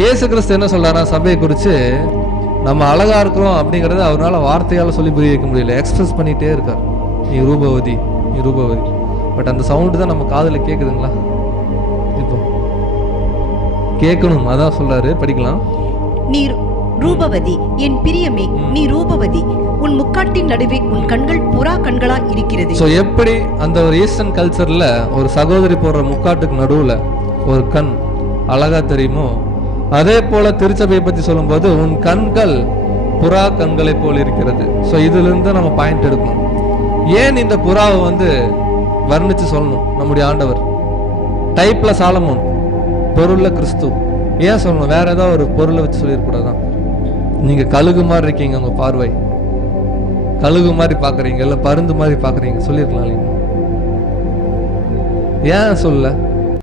இயேசு கிறிஸ்து என்ன சொல்றாரா சபையை குறித்து? நம்ம அழகா இருக்கிறோம் அப்படிங்கறத அவரால் வார்த்தையால சொல்லி புரிய வைக்க முடியல. எக்ஸ்பிரஸ் பண்ணிட்டே இருக்கார், நீ ரூபவதி, நீ ரூபவதி. பட் அந்த சவுண்டு தான் நம்ம காதுல கேக்குதுங்களா? இப்போ கேட்கணும், அதான் சொல்றாரு. படிக்கலாம். நீ ரூபவதி, என் பிரியமே, நீ ரூபவதி, உன் முக்காட்டின் நடுவே உன் கண்கள் புறா கண்களா இருக்கிறது. சோ எப்படி அந்த ஒரு ஈஸ்டர்ன் கல்ச்சர்ல ஒரு சகோதரி போடுற முக்காட்டுக்கு நடுவுல ஒரு கண் அழகா தெரியுமோ, அதே போல திருச்சபையை பத்தி சொல்லும்போது உன் கண்கள் புறா கண்களை போல் இருக்கிறது. ஸோ இதுல இருந்து நம்ம பாயிண்ட் எடுக்கணும். ஏன் இந்த புறாவை வர்ணிச்சு சொல்லணும்? நம்முடைய ஆண்டவர் டைப்ல சாலமோன், பொருள்ல கிறிஸ்து. ஏன் சொல்லணும்? வேற ஏதாவது ஒரு பொருளை வச்சு சொல்லிடக்கூடாதான்? நீங்க கழுகு மாதிரி இருக்கீங்க, உங்க பார்வை கழுகு மாதிரி பாக்குறீங்க, இல்ல பருந்து மாதிரி பாக்குறீங்க சொல்லிருக்கலாம் இல்லைங்க? ஏன் சொல்ல?